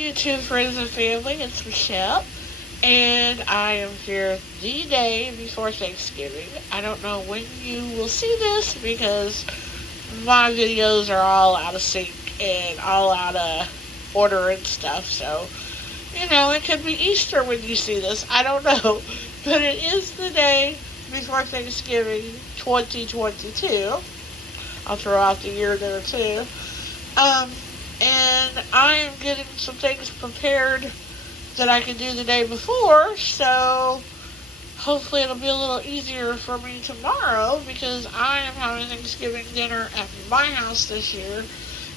YouTube friends and family. It's Michelle, and I am here the day before Thanksgiving. I don't know when you will see this because my videos are all out of sync and all out of order and stuff. So, it could be Easter when you see this. I don't know. But it is the day before Thanksgiving 2022. I'll throw out the year there too. Um, and I am getting some things prepared that I can do the day before, so hopefully it'll be a little easier for me tomorrow because I am having Thanksgiving dinner at my house this year,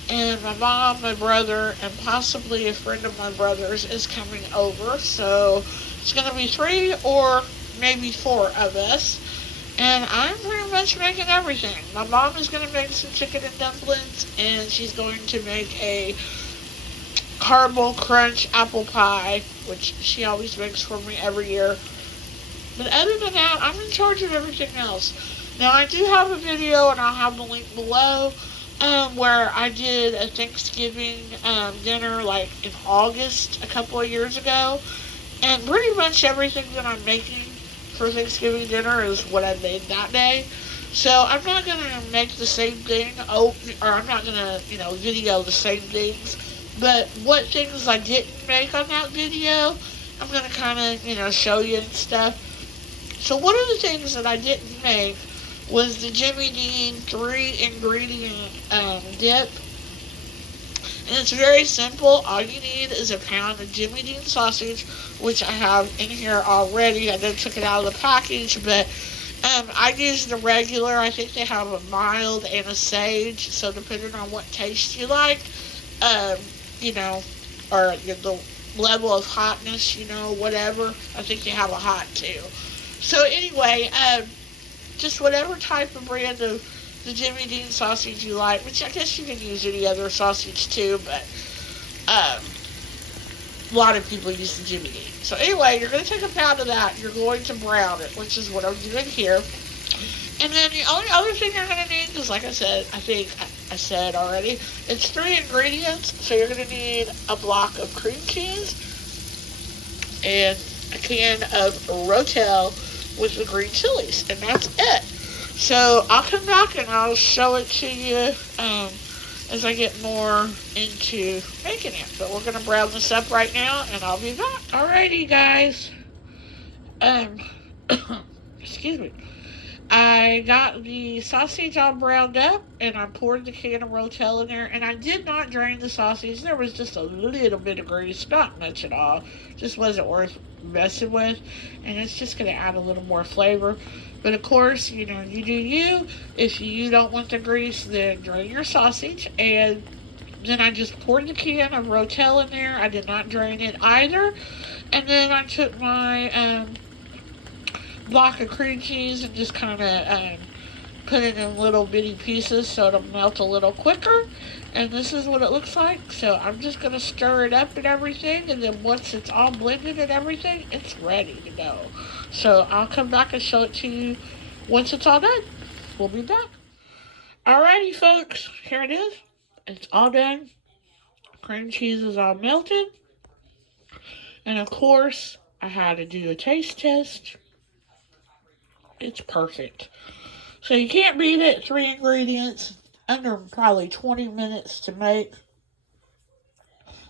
and my mom, my brother, and possibly a friend of my brother's is coming over, so it's going to be 3 or maybe 4 of us. And I'm pretty much making everything. My mom is going to make some chicken and dumplings, and she's going to make a caramel crunch apple pie, which she always makes for me every year. But other than that, I'm in charge of everything else. Now, I do have a video, and I'll have the link below, where I did a Thanksgiving dinner, like, in August a couple of years ago. And pretty much everything that I'm making for Thanksgiving dinner is what I made that day. So I'm not going to make the same thing, or I'm not going to, video the same things. But what things I didn't make on that video, I'm going to kind of, show you and stuff. So one of the things that I didn't make was the Jimmy Dean 3-ingredient dip. And it's very simple. All you need is a pound of Jimmy Dean sausage, which I have in here already. I then took it out of the package, but I use the regular. I think they have a mild and a sage, so depending on what taste you like, or the level of hotness, whatever. I think they have a hot too. So anyway, just whatever type of brand of the Jimmy Dean sausage you like, which I guess you can use any other sausage too, but a lot of people use the Jimmy Dean. So anyway, you're going to take a pound of that, you're going to brown it, which is what I'm doing here. And then the only other thing you're going to need, because like I said, I think I said already, it's 3 ingredients. So you're going to need a block of cream cheese and a can of Rotel with the green chilies, and that's it. So I'll come back and I'll show it to you as I get more into making it. But we're going to brown this up right now, and I'll be back. Alrighty, guys. Excuse me. I got the sausage all browned up, and I poured the can of Rotel in there, and I did not drain the sausage. There was just a little bit of grease, not much at all. Just wasn't worth messing with, and it's just going to add a little more flavor. But of course, you do you. If you don't want the grease, then drain your sausage, and then I just poured the can of Rotel in there. I did not drain it either. And then I took my block of cream cheese and just kind of put it in little bitty pieces so it'll melt a little quicker. And this is what it looks like. So I'm just going to stir it up and everything. And then once it's all blended and everything, it's ready to go. So I'll come back and show it to you once it's all done. We'll be back. Alrighty, folks. Here it is. It's all done. Cream cheese is all melted. And of course, I had to do a taste test. It's perfect. So you can't beat it. 3 ingredients, under probably 20 minutes to make.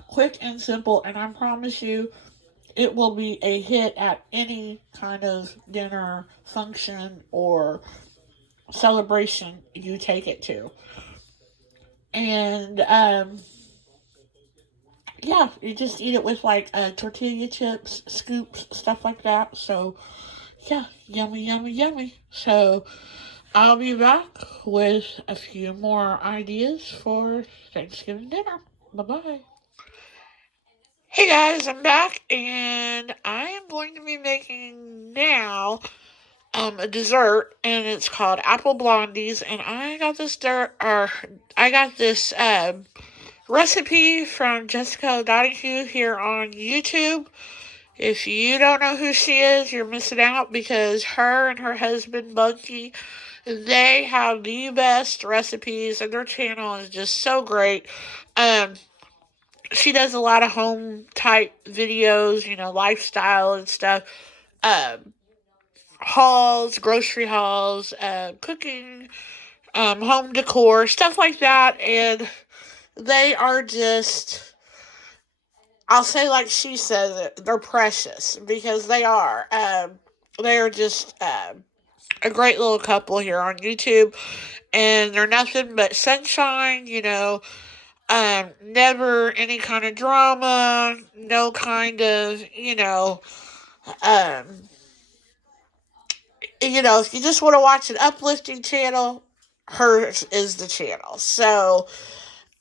Quick and simple, and I promise you, it will be a hit at any kind of dinner, function, or celebration you take it to. And, yeah, you just eat it with like tortilla chips, scoops, stuff like that. So, yeah, yummy, yummy, yummy. So, I'll be back with a few more ideas for Thanksgiving dinner. Bye-bye. Hey guys, I'm back, and I am going to be making now a dessert, and it's called Apple Blondies, and I got this recipe from Jessica O'Donoghue here on YouTube. If you don't know who she is, you're missing out because her and her husband, Bunky, they have the best recipes, and their channel is just so great. Um, She does a lot of home type videos, lifestyle and stuff. Um, hauls, grocery hauls, cooking, home decor, stuff like that. And they are just, I'll say like she says it, they're precious because they are. They are just a great little couple here on YouTube, and they're nothing but sunshine, never any kind of drama, no kind of, um, if you just want to watch an uplifting channel, hers is the channel. So,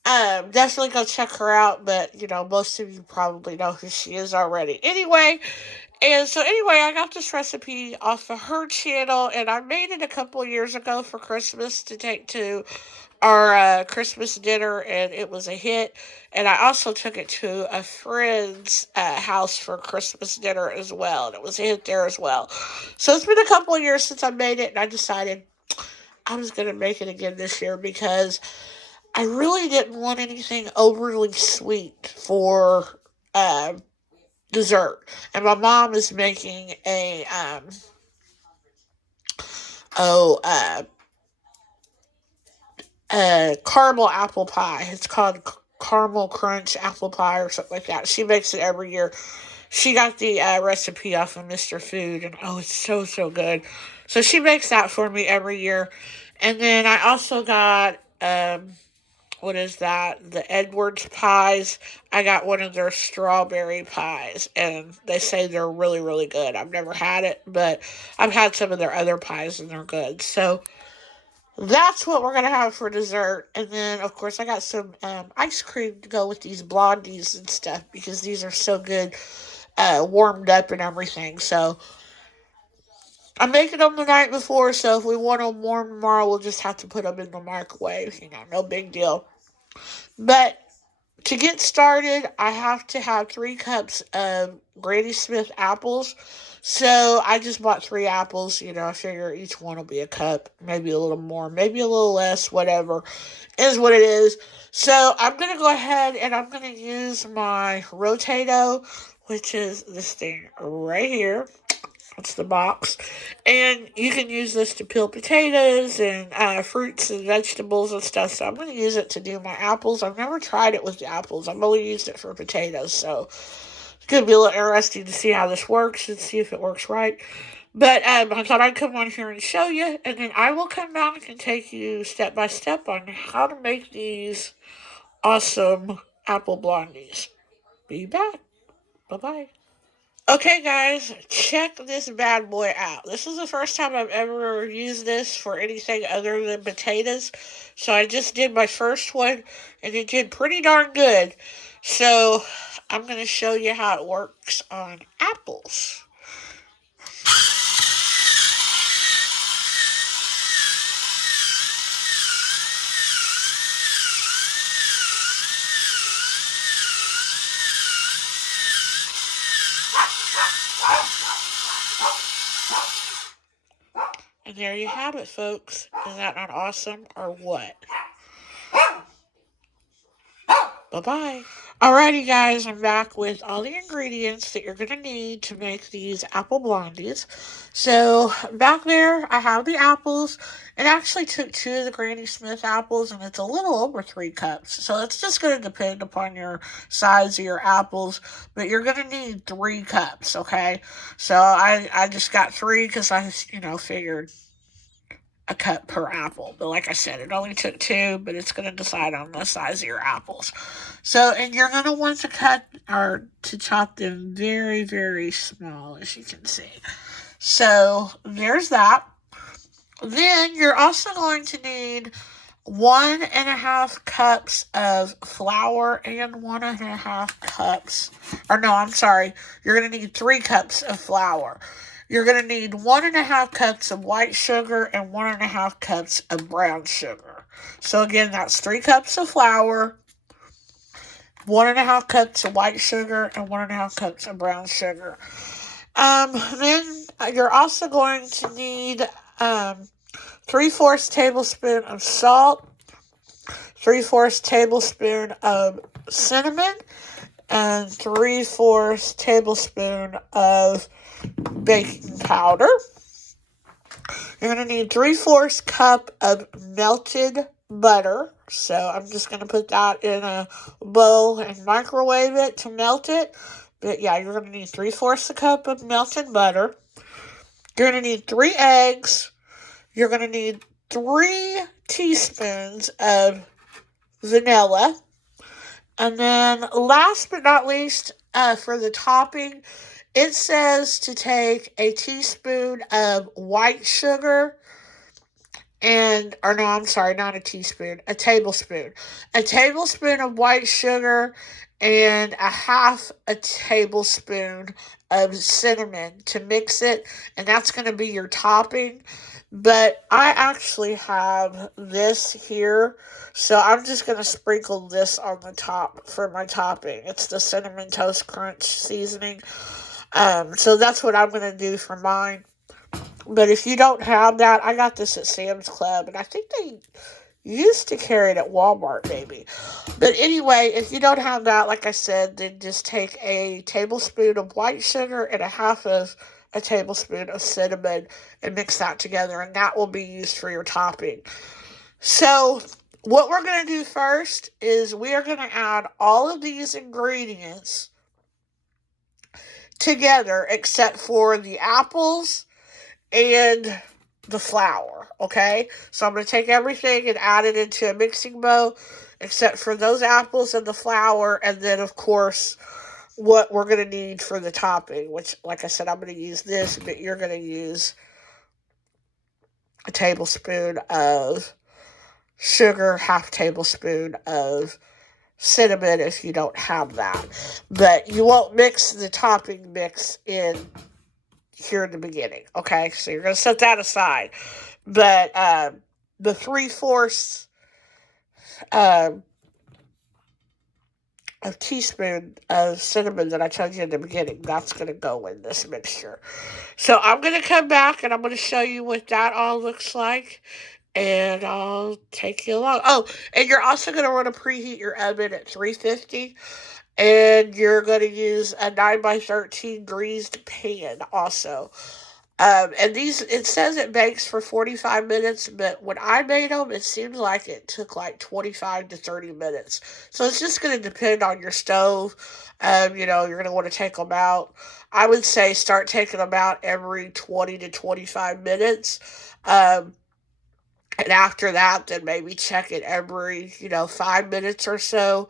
definitely go check her out, but, most of you probably know who she is already. Anyway, I got this recipe off of her channel, and I made it a couple years ago for Christmas to take to our Christmas dinner, and it was a hit. And I also took it to a friend's house for Christmas dinner as well, and it was a hit there as well. So it's been a couple of years since I made it, and I decided I was going to make it again this year because I really didn't want anything overly sweet for dessert. And my mom is making oh, caramel apple pie. It's called caramel crunch apple pie or something like that. She makes it every year. She got the recipe off of Mr. Food, and oh, it's so, so good. So she makes that for me every year. And then I also got, what is that? The Edwards pies. I got one of their strawberry pies, and they say they're really, really good. I've never had it, but I've had some of their other pies, and they're good. So that's what we're going to have for dessert. And then, of course, I got some ice cream to go with these blondies and stuff because these are so good, warmed up and everything. So I'm making them the night before. So if we want them warm tomorrow, we'll just have to put them in the microwave. No big deal. But to get started, I have to have 3 cups of Granny Smith apples. So I just bought 3 apples. I figure each one will be a cup, maybe a little more, maybe a little less, whatever. Is what it is. So I'm going to go ahead and I'm going to use my Rotato, which is this thing right here. It's the box. And you can use this to peel potatoes and fruits and vegetables and stuff. So I'm going to use it to do my apples. I've never tried it with the apples. I've only used it for potatoes. So it's going to be a little interesting to see how this works and see if it works right. But I thought I'd come on here and show you. And then I will come back and take you step by step on how to make these awesome apple blondies. Be back. Bye-bye. Okay, guys, check this bad boy out. This is the first time I've ever used this for anything other than potatoes. So I just did my first one, and it did pretty darn good. So I'm going to show you how it works on apples. And there you have it, folks. Is that not awesome or what? Bye-bye. Alrighty, guys, I'm back with all the ingredients that you're going to need to make these apple blondies. So, back there, I have the apples. It actually took 2 of the Granny Smith apples, and it's a little over 3 cups. So, it's just going to depend upon your size of your apples, but you're going to need 3 cups, okay? So, I just got 3 because I, figured a cup per apple. But like I said, it only took 2, but it's going to decide on the size of your apples. So, and you're going to want to cut or to chop them very, very small, as you can see. So, there's that. Then you're also going to need 1.5 cups of flour and 1.5 cups, or no, I'm sorry, you're going to need 3 cups of flour. You're going to need 1.5 cups of white sugar and 1.5 cups of brown sugar. So again, that's 3 cups of flour, 1.5 cups of white sugar, and 1.5 cups of brown sugar. Then you're also going to need 3/4 tablespoon of salt, 3/4 tablespoon of cinnamon, then 3/4 tablespoon of baking powder. You're going to need 3/4 cup of melted butter. So I'm just going to put that in a bowl and microwave it to melt it. But yeah, you're going to need 3/4 a cup of melted butter. You're going to need 3 eggs. You're going to need 3 teaspoons of vanilla. And then last but not least, for the topping, it says to take a teaspoon of white sugar or no, I'm sorry, not a teaspoon, a tablespoon. A tablespoon of white sugar and a half a tablespoon of cinnamon to mix it, and that's going to be your topping. But I actually have this here, so I'm just going to sprinkle this on the top for my topping. It's the Cinnamon Toast Crunch seasoning. So that's what I'm going to do for mine. But if you don't have that, I got this at Sam's Club, and I think they used to carry it at Walmart, maybe. But anyway, if you don't have that, like I said, then just take a tablespoon of white sugar and a half of a tablespoon of cinnamon and mix that together, and that will be used for your topping. So what we're going to do first is we are going to add all of these ingredients together except for the apples and the flour, okay? So I'm going to take everything and add it into a mixing bowl, except for those apples and the flour, and then, of course, what we're going to need for the topping, which, like I said, I'm going to use this, but you're going to use a tablespoon of sugar, half tablespoon of cinnamon if you don't have that. But you won't mix the topping mix in here in the beginning, okay? So you're going to set that aside. But the 3/4 a teaspoon of cinnamon that I told you in the beginning, that's going to go in this mixture. So I'm going to come back and I'm going to show you what that all looks like. And I'll take you along. Oh, and you're also going to want to preheat your oven at 350. And you're going to use a 9x13 greased pan also. And these, it says it bakes for 45 minutes, but when I made them, it seems like it took like 25 to 30 minutes. So it's just going to depend on your stove. You're going to want to take them out. I would say start taking them out every 20 to 25 minutes. And after that, then maybe check it every, 5 minutes or so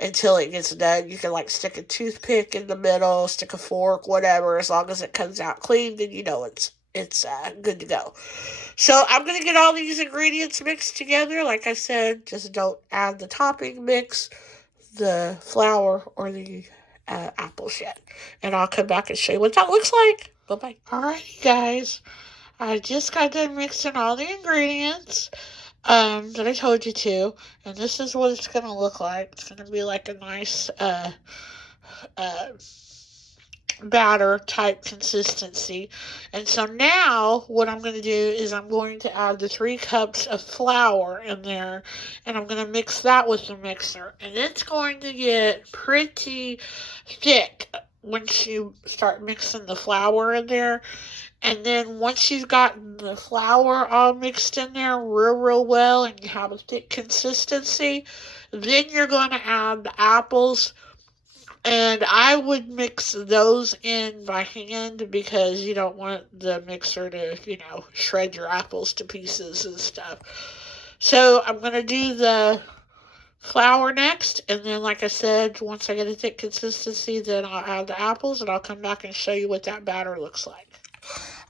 until it gets done. You can, stick a toothpick in the middle, stick a fork, whatever. As long as it comes out clean, then it's good to go. So I'm going to get all these ingredients mixed together. Like I said, just don't add the topping mix, the flour, or the apples yet. And I'll come back and show you what that looks like. Bye-bye. Alright, guys. I just got done mixing all the ingredients that I told you to, and this is what it's going to look like. It's going to be like a nice batter type consistency. And so now what I'm going to do is I'm going to add the 3 cups of flour in there, and I'm going to mix that with the mixer. And it's going to get pretty thick once you start mixing the flour in there. And then once you've gotten the flour all mixed in there real well and you have a thick consistency, then you're going to add the apples. And I would mix those in by hand because you don't want the mixer to, shred your apples to pieces and stuff. So I'm going to do the flour next. And then, like I said, once I get a thick consistency, then I'll add the apples and I'll come back and show you what that batter looks like.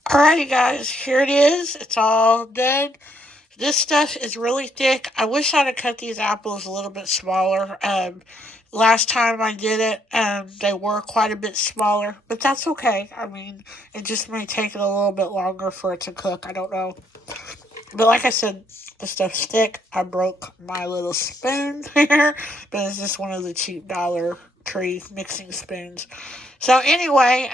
Alrighty, guys, here it is. It's all done. This stuff is really thick. I wish I'd have cut these apples a little bit smaller. Last time I did it, they were quite a bit smaller, but that's okay. I mean, it just may take it a little bit longer for it to cook. I don't know. But like I said, the stuff's thick. I broke my little spoon here, but it's just one of the cheap Dollar Tree mixing spoons. So anyway,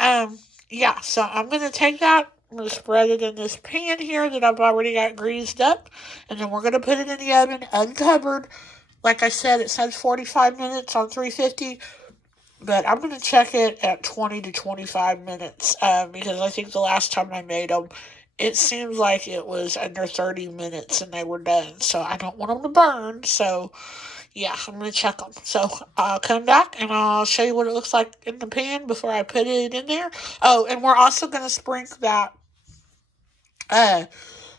so I'm going to take that. I'm going to spread it in this pan here that I've already got greased up. And then we're going to put it in the oven uncovered. Like I said, it says 45 minutes on 350. But I'm going to check it at 20 to 25 minutes because I think the last time I made them, it seems like it was under 30 minutes and they were done. So I don't want them to burn. So yeah, I'm going to check them. So I'll come back and I'll show you what it looks like in the pan before I put it in there. Oh, and we're also going to uh,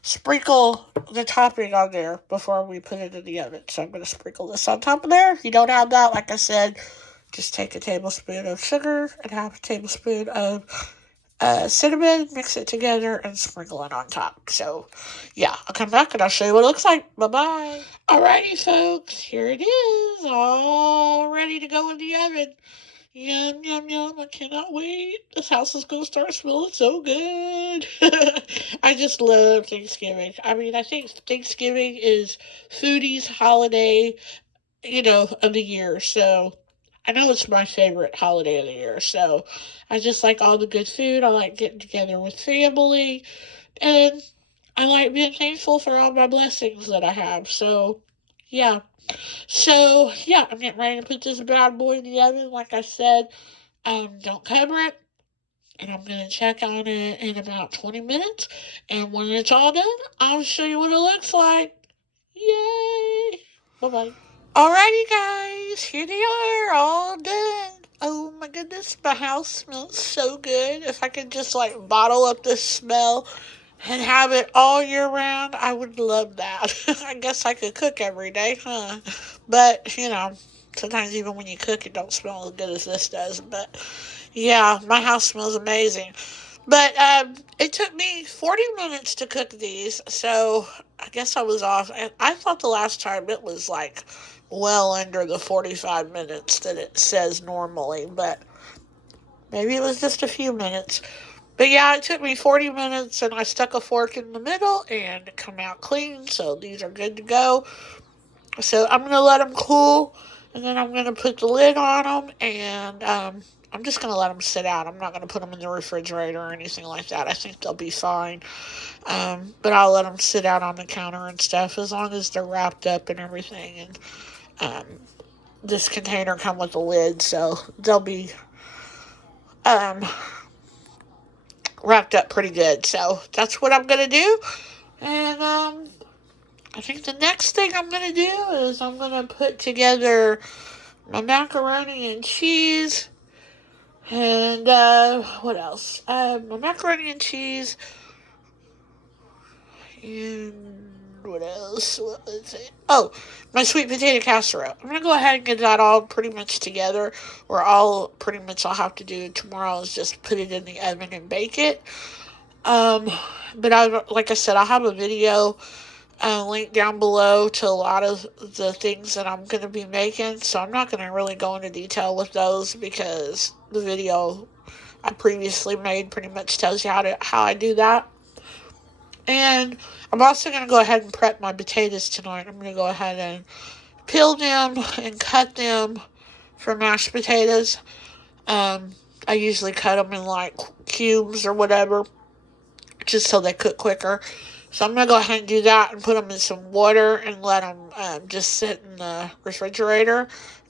sprinkle the topping on there before we put it in the oven. So I'm going to sprinkle this on top of there. If you don't have that, like I said, just take a tablespoon of sugar and half a tablespoon of cinnamon, mix it together, and sprinkle it on top. So, yeah, I'll come back and I'll show you what it looks like. Bye bye. Alrighty, folks, here it is, all ready to go in the oven. Yum, yum, yum. I cannot wait. This house is going to start smelling so good. I just love Thanksgiving. I mean, I think Thanksgiving is foodies' holiday, of the year. So I know it's my favorite holiday of the year. So I just like all the good food. I like getting together with family. And I like being thankful for all my blessings that I have. So, yeah. So, yeah, I'm getting ready to put this bad boy in the oven. Like I said, don't cover it. And I'm going to check on it in about 20 minutes. And when it's all done, I'll show you what it looks like. Yay! Bye-bye. Alrighty, guys, here they are, all done. Oh my goodness, my house smells so good. If I could just bottle up this smell and have it all year round, I would love that. I guess I could cook every day, huh? But, sometimes even when you cook, it don't smell as good as this does. But, yeah, my house smells amazing. But it took me 40 minutes to cook these, so I guess I was off. I thought the last time it was well under the 45 minutes that it says normally, but maybe it was just a few minutes. But yeah, it took me 40 minutes and I stuck a fork in the middle and it come out clean, so these are good to go. So I'm going to let them cool and then I'm going to put the lid on them and I'm just going to let them sit out. I'm not going to put them in the refrigerator or anything like that. I think they'll be fine. But I'll let them sit out on the counter and stuff as long as they're wrapped up and everything. And um, this container come with a lid, so they'll be um, wrapped up pretty good. So that's what I'm going to do. And I think the next thing I'm going to do is I'm going to put together my macaroni and cheese. And what else? My macaroni and cheese. And what else? What was it? Oh, my sweet potato casserole. I'm gonna go ahead and get that all pretty much together. Or all pretty much I'll have to do tomorrow is just put it in the oven and bake it. Um, but like I said, I'll have a video link down below to a lot of the things that I'm gonna be making. So I'm not gonna really go into detail with those because the video I previously made pretty much tells you how I do that. And I'm also going to go ahead and prep my potatoes tonight. I'm going to go ahead and peel them and cut them for mashed potatoes. I usually cut them in cubes or whatever, just so they cook quicker. So I'm going to go ahead and do that and put them in some water and let them just sit in the refrigerator.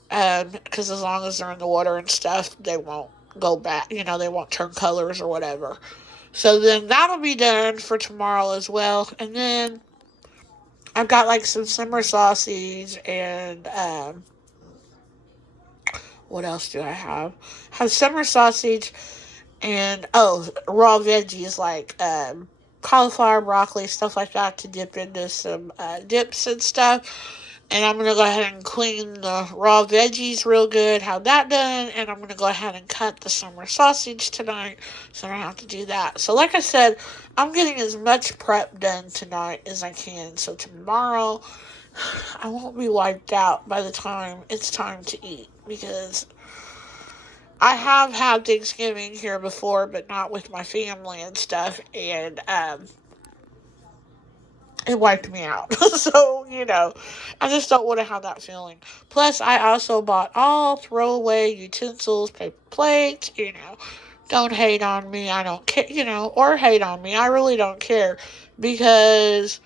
Because as long as they're in the water and stuff, they won't go bad. They won't turn colors or whatever. So then that'll be done for tomorrow as well. And then I've got some summer sausage and what else do I have? I have summer sausage and raw veggies cauliflower, broccoli, stuff like that to dip into some dips and stuff. And I'm going to go ahead and clean the raw veggies real good, have that done, and I'm going to go ahead and cut the summer sausage tonight, so I don't have to do that. So like I said, I'm getting as much prep done tonight as I can, so tomorrow I won't be wiped out by the time it's time to eat, because I have had Thanksgiving here before, but not with my family and stuff, and it wiped me out. So, I just don't want to have that feeling. Plus, I also bought all throwaway utensils, paper plates, Don't hate on me. I don't care, or hate on me. I really don't care. Because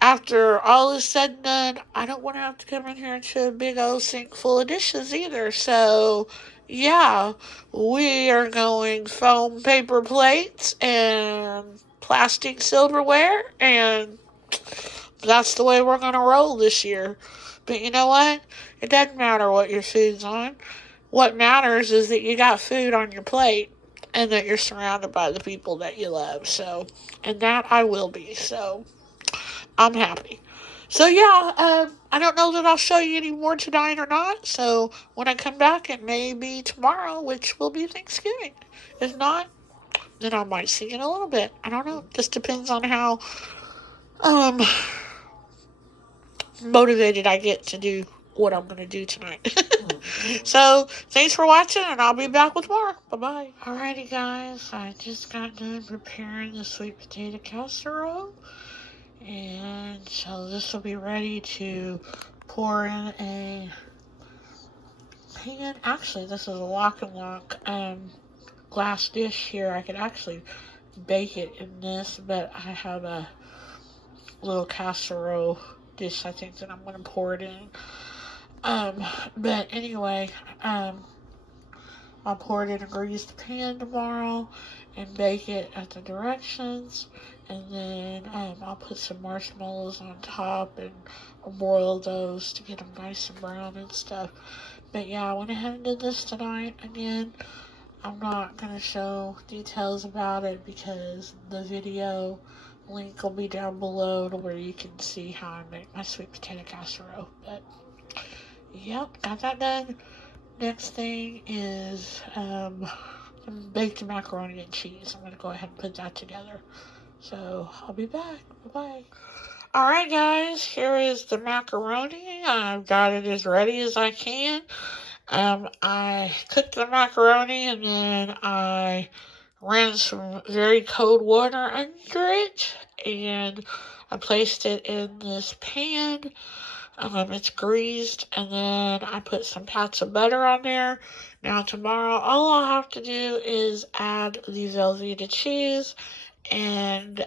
after all is said and done, I don't want to have to come in here into a big old sink full of dishes either. So, yeah, we are going foam paper plates and plastic silverware, and that's the way we're going to roll this year. But you know what? It doesn't matter what your food's on. What matters is that you got food on your plate and that you're surrounded by the people that you love. So, and that I will be. So, I'm happy. So yeah, I don't know that I'll show you any more tonight or not. So when I come back, it may be tomorrow, which will be Thanksgiving. If not, then I might see you in a little bit. I don't know. Just depends on how um motivated I get to do what I'm gonna do tonight. So thanks for watching, and I'll be back with more. Bye bye. Alrighty, guys. I just got done preparing the sweet potato casserole. And so this will be ready to pour in a pan. Actually, this is a lock and lock glass dish here. I could actually bake it in this, but I have a little casserole dish I think that I'm going to pour it in. But anyway, I'll pour it in a greased pan tomorrow and bake it at the directions. And then I'll put some marshmallows on top and broil those to get them nice and brown and stuff. But yeah, I went ahead and did this tonight. Again, I'm not going to show details about it because the video link will be down below to where you can see how I make my sweet potato casserole. But yep, got that done. Next thing is baked macaroni and cheese. I'm going to go ahead and put that together. So I'll be back. Bye-bye. Alright, guys, here is the macaroni. I've got it as ready as I can. I cooked the macaroni and then I ran some very cold water under it and I placed it in this pan. It's greased, and then I put some pats of butter on there. Now tomorrow, all I'll have to do is add the Velveeta cheese and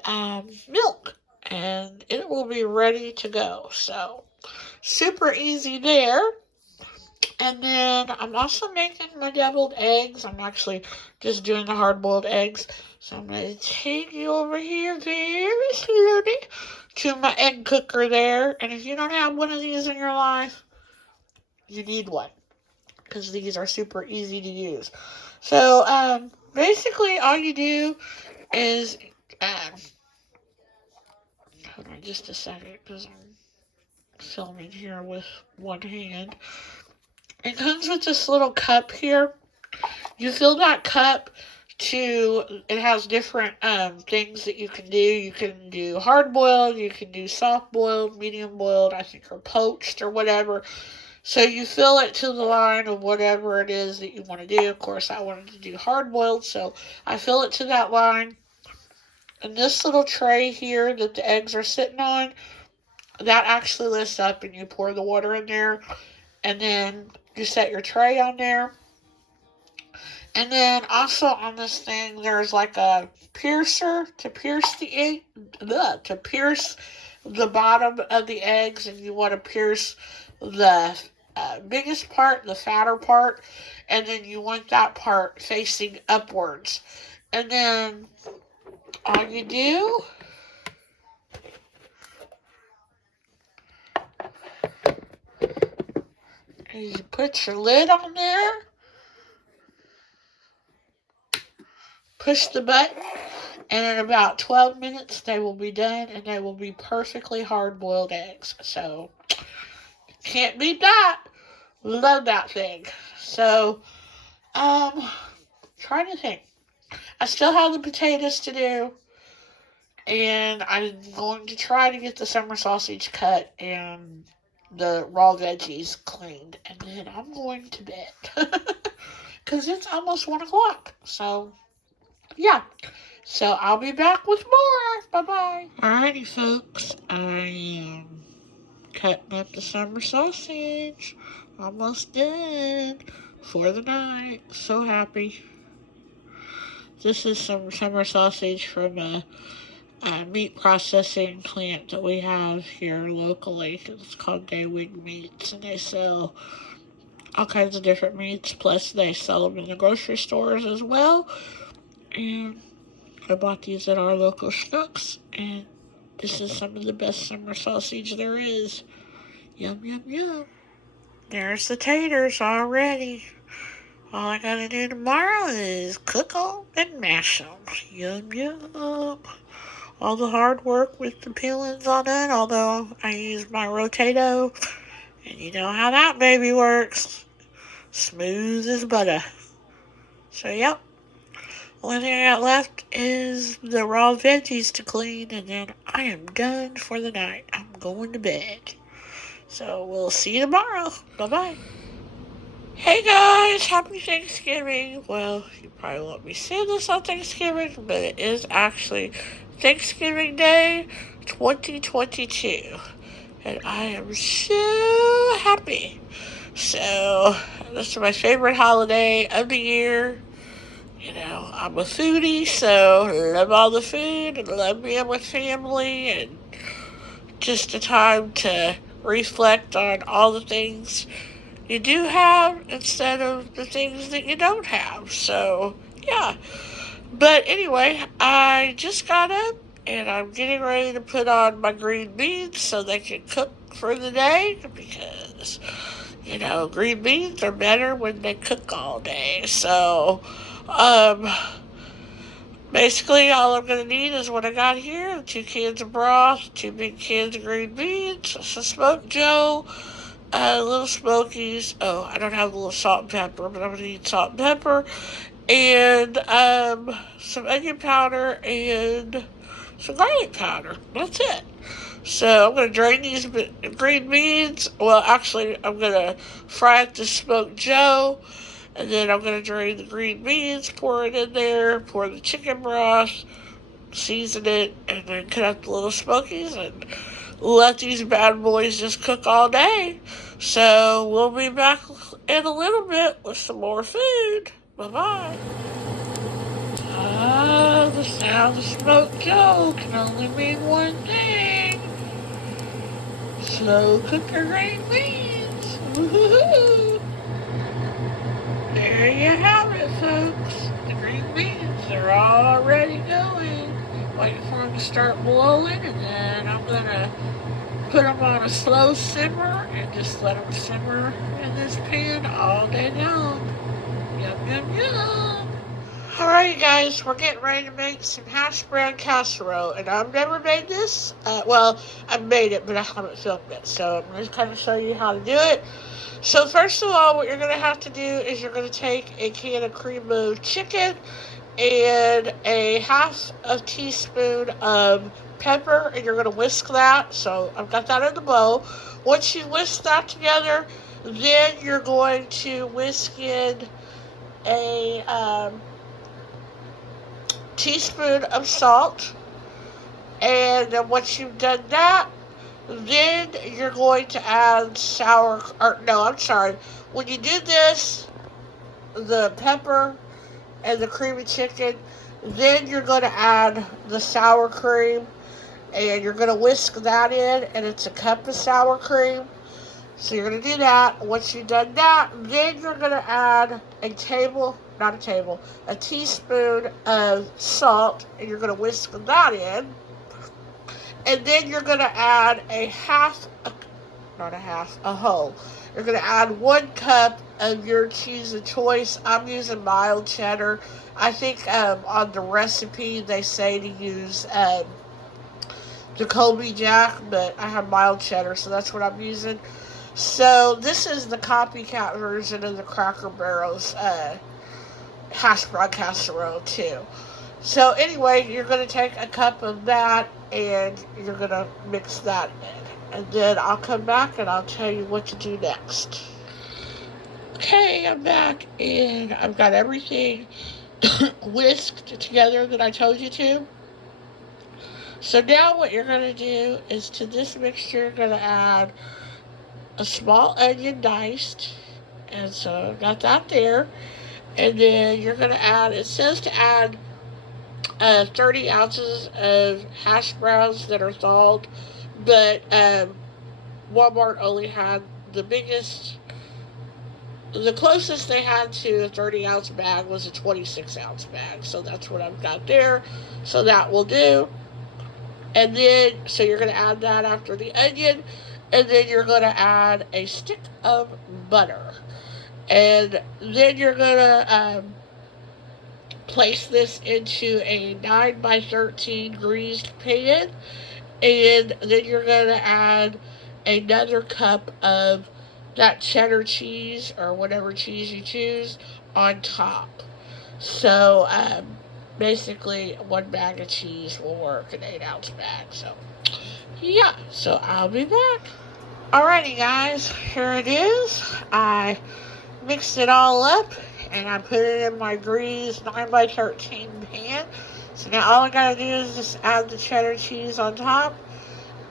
milk, and it will be ready to go. So super easy there. And then I'm also making my deviled eggs. I'm actually just doing the hard-boiled eggs. So I'm going to take you over here very slowly to my egg cooker there. And if you don't have one of these in your life, you need one. Because these are super easy to use. So, basically all you do is, hold on just a second because I'm filming here with one hand. It comes with this little cup here. You fill that cup it has different things that you can do. You can do hard boiled, you can do soft boiled, medium boiled, I think, or poached or whatever. So you fill it to the line of whatever it is that you want to do. Of course, I wanted to do hard boiled, so I fill it to that line. And this little tray here that the eggs are sitting on, that actually lifts up and you pour the water in there. And then you set your tray on there. And then also on this thing, there's like a piercer to pierce the egg, to pierce the bottom of the eggs, and you want to pierce the biggest part, the fatter part, and then you want that part facing upwards. And then all you do is you put your lid on there, push the button, and in about 12 minutes they will be done, and they will be perfectly hard-boiled eggs. So, can't beat that. Love that thing. So, trying to think. I still have the potatoes to do, and I'm going to try to get the summer sausage cut and the raw veggies cleaned, and then I'm going to bed. Because it's almost 1 o'clock. So, yeah. So I'll be back with more. Bye-bye. Alrighty, folks. I am cutting up the summer sausage. Almost done for the night. So happy. This is some summer sausage from a meat processing plant that we have here locally. It's called Daywig Meats, and they sell all kinds of different meats. Plus, they sell them in the grocery stores as well. And I bought these at our local Schnucks, and this is some of the best summer sausage there is. Yum, yum, yum. There's the taters already. All I gotta do tomorrow is cook them and mash them. Yum, yum. All the hard work with the peelings on it, although I use my Rotato, and you know how that baby works. Smooth as butter. So, yep. Only thing I got left is the raw veggies to clean, and then I am done for the night. I'm going to bed. So, we'll see you tomorrow. Bye-bye. Hey guys, happy Thanksgiving. Well, you probably won't be seeing this on Thanksgiving, but it is actually Thanksgiving Day 2022. And I am so happy. So, this is my favorite holiday of the year. You know, I'm a foodie, so love all the food and love being with family and just a time to reflect on all the things you do have instead of the things that you don't have. So, yeah. But anyway, I just got up and I'm getting ready to put on my green beans so they can cook for the day because, you know, green beans are better when they cook all day. So, basically all I'm going to need is what I got here: 2 cans of broth, 2 big cans of green beans, some smoked Joe, little smokies. Oh, I don't have a little salt and pepper, but I'm going to need salt and pepper. And some onion powder and some garlic powder. That's it. So I'm going to drain these green beans. Well, actually, I'm going to fry up the smoked Joe. And then I'm going to drain the green beans, pour it in there, pour the chicken broth, season it, and then cut out the little smokies and let these bad boys just cook all day. So we'll be back in a little bit with some more food. Bye-bye. Ah, the sound of smoked Joe can only mean one thing. Slow cooker green beans. Woo-hoo-hoo. There you have it, folks. The green beans are already going. Waiting for them to start blowing, and then I'm going to put them on a slow simmer and just let them simmer in this pan all day long. Yum, yum, yum. Alright guys, we're getting ready to make some hash brown casserole, and I've never made this. Well, I've made it, but I haven't filmed it, so I'm going to kind of show you how to do it. So first of all, what you're going to have to do is you're going to take a can of cream of chicken and a half a teaspoon of pepper, and you're going to whisk that. So I've got that in the bowl. Once you whisk that together, then you're going to whisk in a teaspoon of salt. And then once you've done that, then you're going to add when you do this, the pepper and the creamy chicken, then you're going to add the sour cream, and you're going to whisk that in, and it's a cup of sour cream. So you're going to do that. Once you've done that, then you're going to add a teaspoon of salt, and you're going to whisk that in. And then you're going to add a whole. You're going to add 1 cup of your cheese of choice. I'm using mild cheddar. I think on the recipe they say to use the Colby Jack, but I have mild cheddar, so that's what I'm using. So this is the copycat version of the Cracker Barrel's hash brown casserole too. So anyway, you're going to take a cup of that and you're going to mix that in. And then I'll come back and I'll tell you what to do next. Okay, I'm back and I've got everything whisked together that I told you to. So now what you're going to do is to this mixture, you're going to add a small onion diced. And so I've got that there. And then you're going to add, it says to add 30 ounces of hash browns that are thawed, but Walmart only had the biggest the closest they had to a 30-ounce bag was a 26-ounce bag. So that's what I've got there. So that will do. And then, so you're going to add that after the onion. And then you're going to add a stick of butter. And then you're going to place this into a 9 by 13 greased pan. And then you're going to add another cup of that cheddar cheese or whatever cheese you choose on top. So basically, one bag of cheese will work, an 8-ounce bag. So yeah, so I'll be back. Alrighty, guys, here it is. I mixed it all up and I put it in my greased 9 by 13 pan. So now all I gotta do is just add the cheddar cheese on top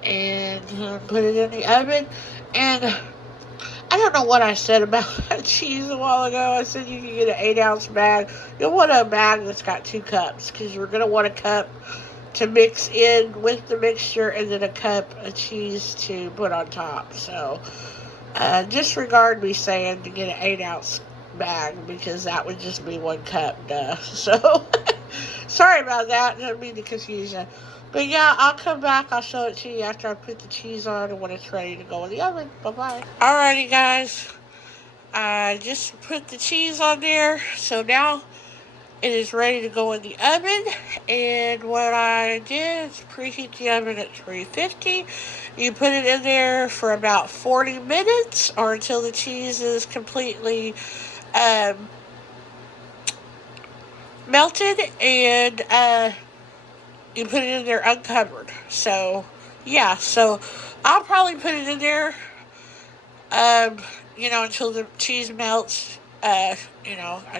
and put it in the oven. And I don't know what I said about that cheese a while ago. I said you can get an 8-ounce bag. You'll want a bag that's got 2 cups because you're going to want a cup to mix in with the mixture and then a cup of cheese to put on top. So disregard me saying to get an 8-ounce bag because that would just be 1 cup. Duh. So sorry about that. Didn't mean to confuse you. But yeah, I'll come back. I'll show it to you after I put the cheese on and when it's ready to go in the oven. Bye-bye. Alrighty, guys. I just put the cheese on there. So now it is ready to go in the oven. And what I did is preheat the oven at 350. You put it in there for about 40 minutes or until the cheese is completely melted. And you put it in there uncovered. So yeah, so I'll probably put it in there until the cheese melts. I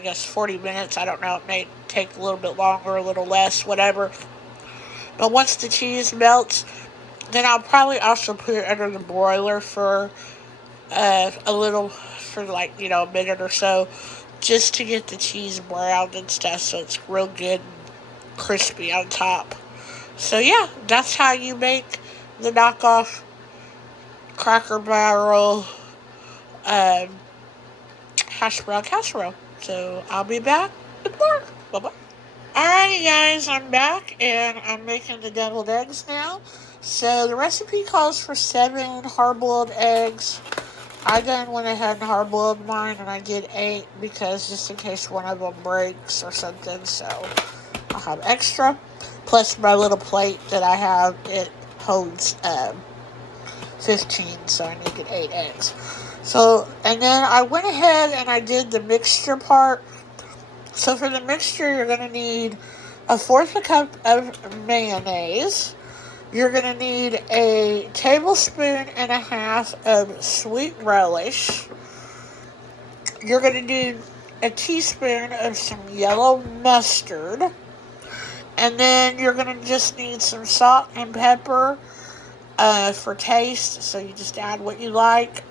guess 40 minutes. I don't know, it may take a little bit longer, a little less, whatever. But once the cheese melts, then I'll probably also put it under the broiler for a minute or so, just to get the cheese browned and stuff, so it's real good and crispy on top. So yeah, that's how you make the knockoff Cracker Barrel hash brown casserole. So I'll be back with more. Bye-bye. Alrighty, guys, I'm back and I'm making the deviled eggs now. So the recipe calls for 7 hard-boiled eggs. I then went ahead and hard-boiled mine and I did 8 because just in case one of them breaks or something. So I'll have extra. Plus my little plate that I have, it holds 15, so I needed 8 eggs. So, and then I went ahead and I did the mixture part. So for the mixture, you're going to need 1/4 cup of mayonnaise. You're going to need a 1.5 tablespoons of sweet relish. You're going to need a teaspoon of some yellow mustard. And then you're going to just need some salt and pepper for taste. So you just add what you like.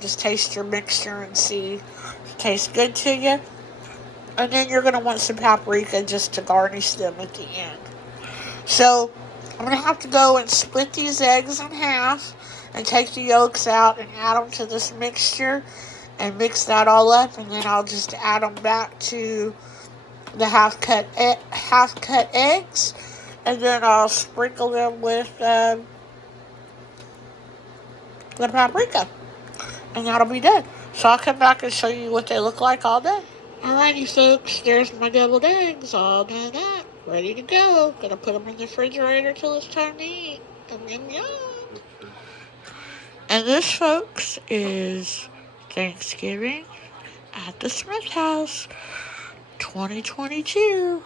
Just taste your mixture and see if it tastes good to you. And then you're going to want some paprika just to garnish them at the end. So I'm going to have to go and split these eggs in half and take the yolks out and add them to this mixture and mix that all up. And then I'll just add them back to the half-cut eggs, and then I'll sprinkle them with the paprika, and that'll be done. So I'll come back and show you what they look like all day. Alrighty, folks, there's my deviled eggs, all done up, ready to go. Gonna put them in the refrigerator till it's time to eat. Yum, yum. And this, folks, is Thanksgiving at the Smith House 2022.